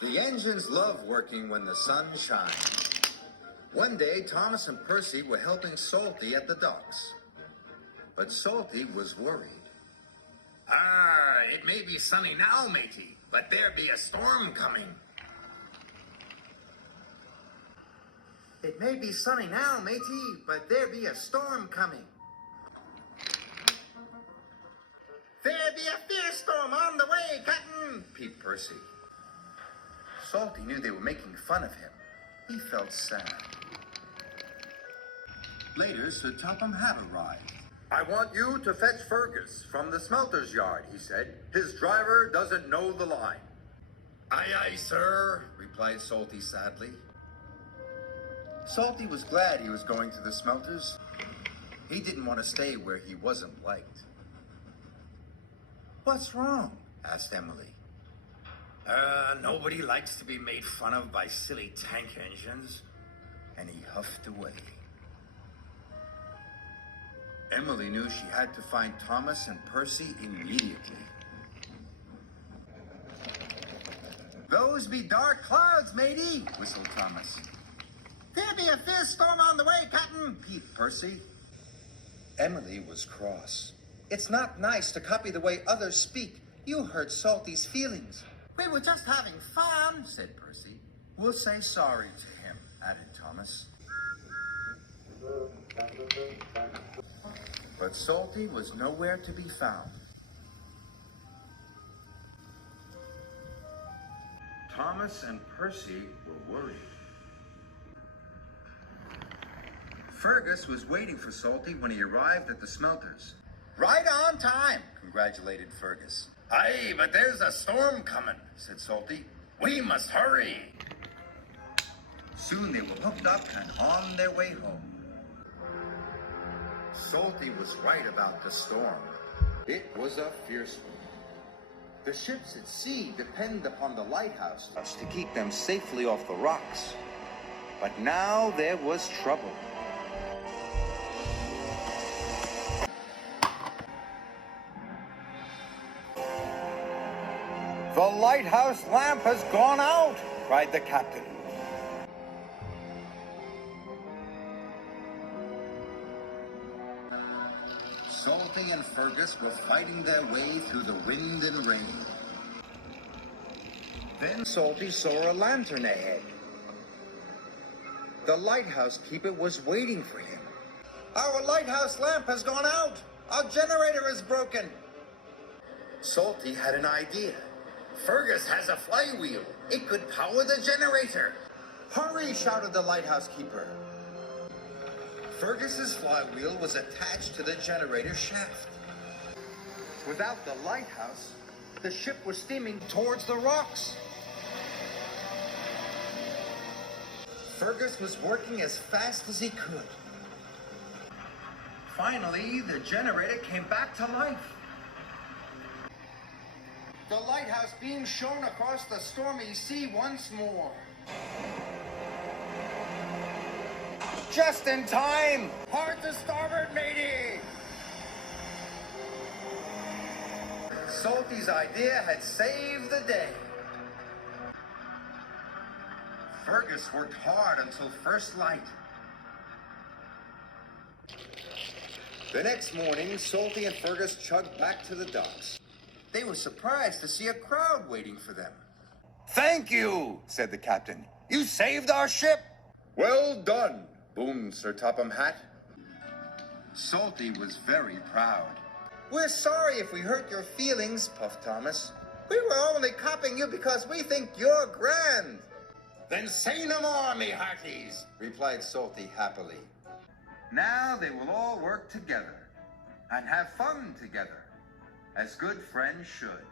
The engines love working when the sun shines. One day, Thomas and Percy were helping Salty at the docks. But Salty was worried. It may be sunny now, matey, but there be a storm coming. It may be sunny now, matey, but there be a storm coming. There be a fierce storm on the way, Captain, peeped Percy. Salty knew they were making fun of him. He felt sad. Later, Sir Topham Hatt arrived. I want you to fetch Fergus from the smelter's yard, he said. His driver doesn't know the line. Aye, aye, sir, replied Salty sadly. Salty was glad he was going to the smelters. He didn't want to stay where he wasn't liked. What's wrong? Asked Emily. Nobody likes to be made fun of by silly tank engines. And he huffed away. Emily knew she had to find Thomas and Percy immediately. Those be dark clouds, matey, whistled Thomas. There be a fierce storm on the way, Captain, peeped Percy. Emily was cross. It's not nice to copy the way others speak. You hurt Salty's feelings. We were just having fun, said Percy. We'll say sorry to him, added Thomas. But Salty was nowhere to be found. Thomas and Percy were worried. Fergus was waiting for Salty when he arrived at the smelters. Right on time, congratulated Fergus. Aye, but there's a storm coming, said Salty. We must hurry. Soon they were hooked up and on their way home. Salty was right about the storm. It was a fierce one. The ships at sea depend upon the lighthouse to keep them safely off the rocks. But now there was trouble. The lighthouse lamp has gone out, cried the captain. Salty and Fergus were fighting their way through the wind and rain. Then Salty saw a lantern ahead. The lighthouse keeper was waiting for him. Our lighthouse lamp has gone out. Our generator is broken. Salty had an idea. Fergus has a flywheel. It could power the generator. Hurry, shouted the lighthouse keeper. Fergus's flywheel was attached to the generator shaft. Without the lighthouse, the ship was steaming towards the rocks. Fergus was working as fast as he could. Finally, the generator came back to life. The lighthouse beam shone across the stormy sea once more. Just in time! Hard to starboard, matey! Salty's idea had saved the day. Fergus worked hard until first light. The next morning, Salty and Fergus chugged back to the docks. They were surprised to see a crowd waiting for them. Thank you, said the captain. You saved our ship. Well done, boomed Sir Topham Hatt. Salty was very proud. We're sorry if we hurt your feelings, puffed Thomas. We were only copying you because we think you're grand. Then say no more, me hearties, replied Salty happily. Now they will all work together and have fun together, as good friends should.